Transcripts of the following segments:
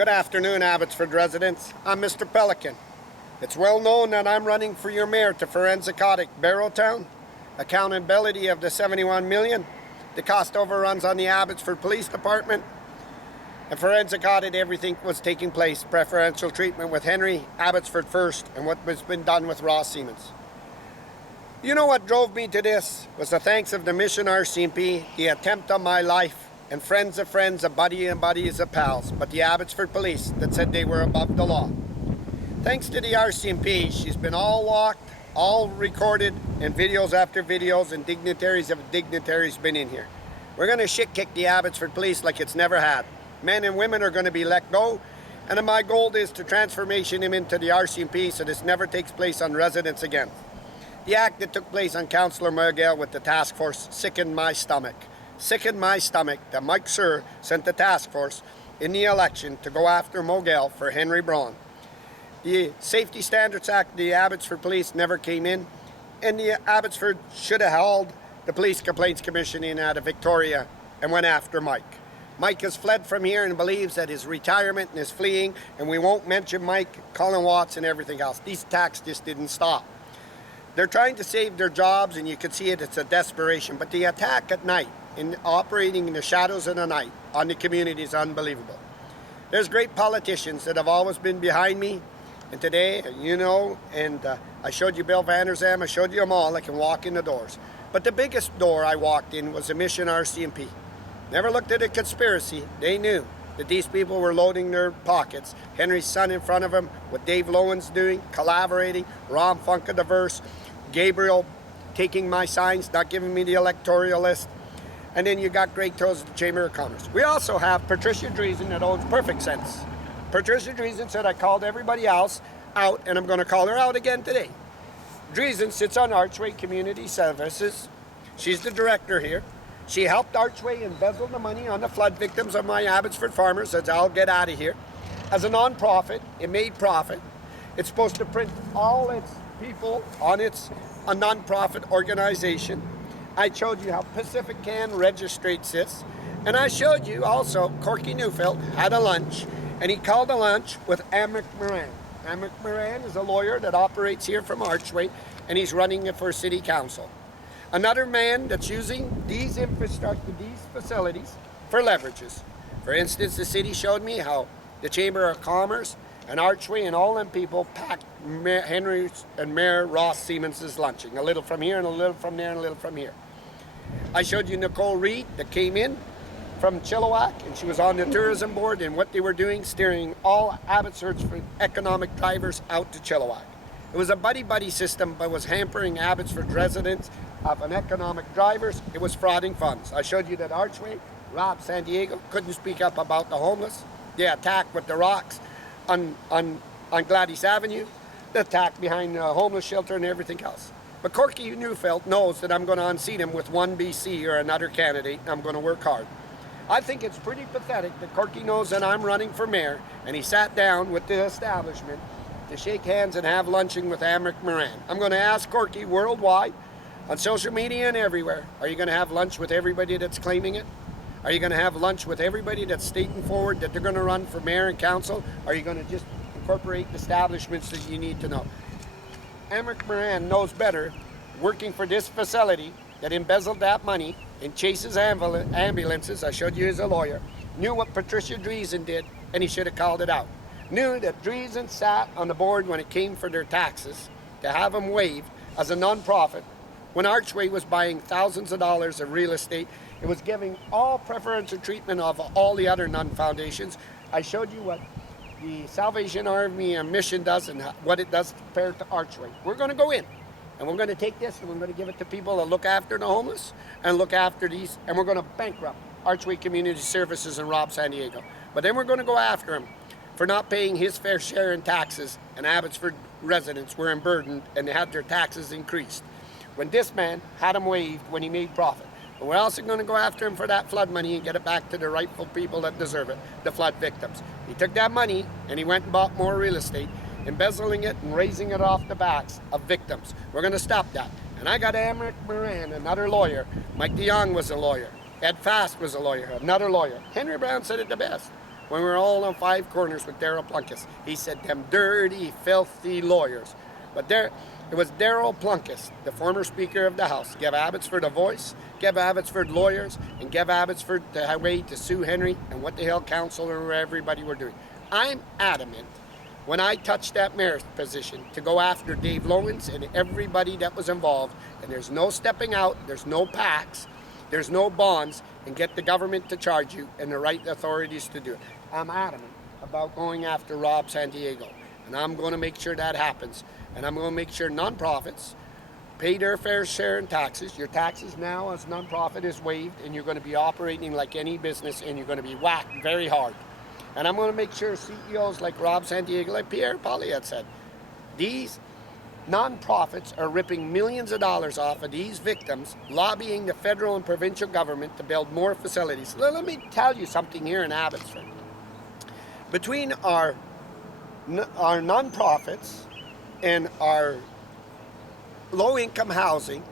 Good afternoon, Abbotsford residents. I'm Mr. Pelican. It's well known that I'm running for your mayor to forensic audit Barrowtown, accountability of the 71 million, the cost overruns on the Abbotsford Police Department, and forensic audit everything was taking place, preferential treatment with Henry, Abbotsford first, and what has been done with Ross Siemens. You know what drove me to this was the thanks of the Mission RCMP, the attempt on my life, and friends of friends, a buddy and buddies of pals, but the Abbotsford Police that said they were above the law. Thanks to the RCMP, she's been all locked, all recorded, and videos after videos, and dignitaries been in here. We're going to shit kick the Abbotsford Police like it's never had. Men and women are going to be let go, and my goal is to transformation him into the RCMP so this never takes place on residents again. The act that took place on Councillor M.L.A. with the task force sickened my stomach. Sickened my stomach that Mike Sir sent the task force in the election to go after M.L.A. for Henry Braun. The Safety Standards Act, the Abbotsford Police never came in, and the Abbotsford should have held the Police Complaints Commission in out of Victoria and went after Mike. Mike has fled from here and believes that his retirement and his fleeing, and we won't mention Mike, Colin Watts, and everything else. These attacks just didn't stop. They're trying to save their jobs, and you can see it, it's a desperation. But the attack at night, in operating in the shadows of the night on the community is unbelievable. There's great politicians that have always been behind me, and today, you know, and I showed you Bill Van Der Zam, I showed you them all, I can walk in the doors. But the biggest door I walked in was the Mission RCMP. Never looked at a conspiracy. They knew that these people were loading their pockets. Henry's son in front of him, what Dave Lowen's doing, collaborating, Ron Funkadiverse, Gabriel taking my signs, not giving me the electoral list. And then you got great toes at the Chamber of Commerce. We also have Patricia Driessen that owns Perfect Sense. Patricia Driessen said I called everybody else out, and I'm going to call her out again today. Driessen sits on Archway Community Services. She's the director here. She helped Archway embezzle the money on the flood victims of my Abbotsford farmers. Says I'll get out of here. As a non-profit, it made profit. It's supposed to print all its people on a non-profit organization. I showed you how Pacific Can registrates this. And I showed you also Korky Neufeld had a lunch, and he called a lunch with M.L.A. M.L.A. is a lawyer that operates here from Archway, and he's running it for city council. Another man that's using these infrastructure, these facilities for leverages. For instance, the city showed me how the Chamber of Commerce and Archway and all them people packed Henry and Mayor Ross Siemens' lunching. A little from here and a little from there and a little from here. I showed you Nicole Reed that came in from Chilliwack, and she was on the tourism board, and what they were doing, steering all Abbotsford's economic drivers out to Chilliwack. It was a buddy-buddy system, but was hampering Abbotsford residents of an economic drivers. It was frauding funds. I showed you that Archway, Rob San Diego, couldn't speak up about the homeless. The attack with the rocks on Gladys Avenue, the attack behind the homeless shelter and everything else. But Korky Neufeld knows that I'm going to unseat him with one BC or another candidate, and I'm going to work hard. I think it's pretty pathetic that Korky knows that I'm running for mayor, and he sat down with the establishment to shake hands and have luncheon with M.L.A. I'm going to ask Korky worldwide, on social media and everywhere, are you going to have lunch with everybody that's claiming it? Are you going to have lunch with everybody that's stating forward that they're going to run for mayor and council? Are you going to just incorporate establishments that you need to know? M.L.A. knows better, working for this facility that embezzled that money and chases ambulances. I showed you as a lawyer. Knew what Patricia Driessen did, and he should have called it out. Knew that Driessen sat on the board when it came for their taxes to have them waived as a non-profit. When Archway was buying thousands of dollars of real estate, it was giving all preferential treatment of all the other non-foundations. I showed you what the Salvation Army and Mission does and what it does compared to Archway. We're going to go in, and we're going to take this, and we're going to give it to people that look after the homeless and look after these, and we're going to bankrupt Archway Community Services and Rob San Diego. But then we're going to go after him for not paying his fair share in taxes, and Abbotsford residents were burdened and they had their taxes increased. When this man had him waived when he made profit. But we're also going to go after him for that flood money and get it back to the rightful people that deserve it, the flood victims. He took that money and he went and bought more real estate, embezzling it and raising it off the backs of victims. We're going to stop that. And I got M.L.A., another lawyer. Mike DeYoung was a lawyer. Ed Fast was a lawyer, another lawyer. Henry Brown said it the best. when we were all on five corners with Darryl Plunkett. He said, them dirty, filthy lawyers. But there, it was Darryl Plunkett, the former Speaker of the House, gave Abbotsford a voice, gave Abbotsford lawyers, and gave Abbotsford the way to sue Henry and what the hell council or everybody were doing. I'm adamant when I touched that mayor's position to go after Dave Lowens and everybody that was involved, and there's no stepping out, there's no PACs, there's no bonds, and get the government to charge you and the right authorities to do it. I'm adamant about going after Rob Santiago, and I'm going to make sure that happens. And I'm going to make sure nonprofits pay their fair share in taxes. Your taxes now as nonprofit is waived, and you're going to be operating like any business, and you're going to be whacked very hard. And I'm going to make sure CEOs like Rob Santiago, like Pierre Poilievre said, these nonprofits are ripping millions of dollars off of these victims, lobbying the federal and provincial government to build more facilities. Let me tell you something here in Abbotsford. Between our nonprofits and our low-income housing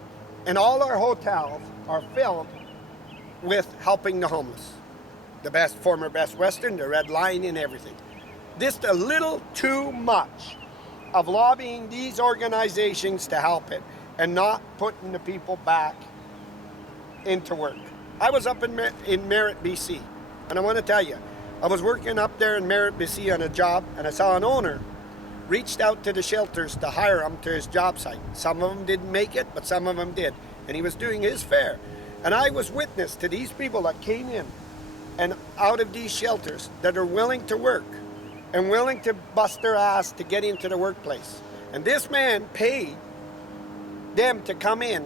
and all our hotels are filled with helping the homeless. The former Best Western, the Red Lion, and everything. Just a little too much of lobbying these organizations to help it and not putting the people back into work. I was up in Merritt, BC, and I want to tell you, I was working up there in Merritt, BC on a job, and I saw an owner reached out to the shelters to hire him to his job site. Some of them didn't make it, but some of them did, and he was doing his fare. And I was witness to these people that came in and out of these shelters that are willing to work and willing to bust their ass to get into the workplace. And this man paid them to come in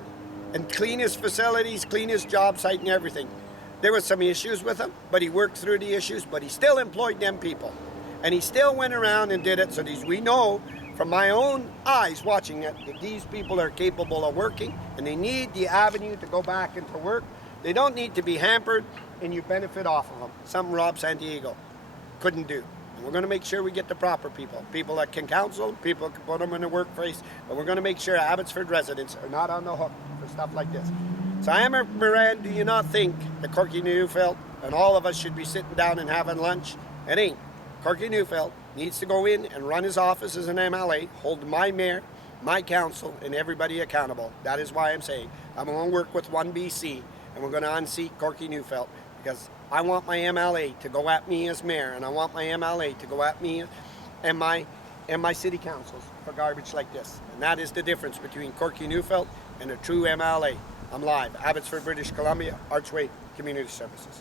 and clean his facilities, clean his job site and everything. There was some issues with him, but he worked through the issues, but he still employed them people. And he still went around and did it. So we know from my own eyes watching it that these people are capable of working, and they need the avenue to go back into work. They don't need to be hampered and you benefit off of them. Something Rob Santiago couldn't do. And we're going to make sure we get the proper people. People that can counsel, people that can put them in the workplace. But we're going to make sure Abbotsford residents are not on the hook for stuff like this. So Moran, do you not think that Korky Neufeld and all of us should be sitting down and having lunch? It ain't. Korky Neufeld needs to go in and run his office as an M.L.A., hold my mayor, my council, and everybody accountable. That is why I'm saying I'm going to work with 1BC, and we're going to unseat Korky Neufeld, because I want my M.L.A. to go at me as mayor, and I want my M.L.A. to go at me and my city councils for garbage like this. And that is the difference between Korky Neufeld and a true M.L.A. I'm live, Abbotsford, British Columbia, Archway Community Services.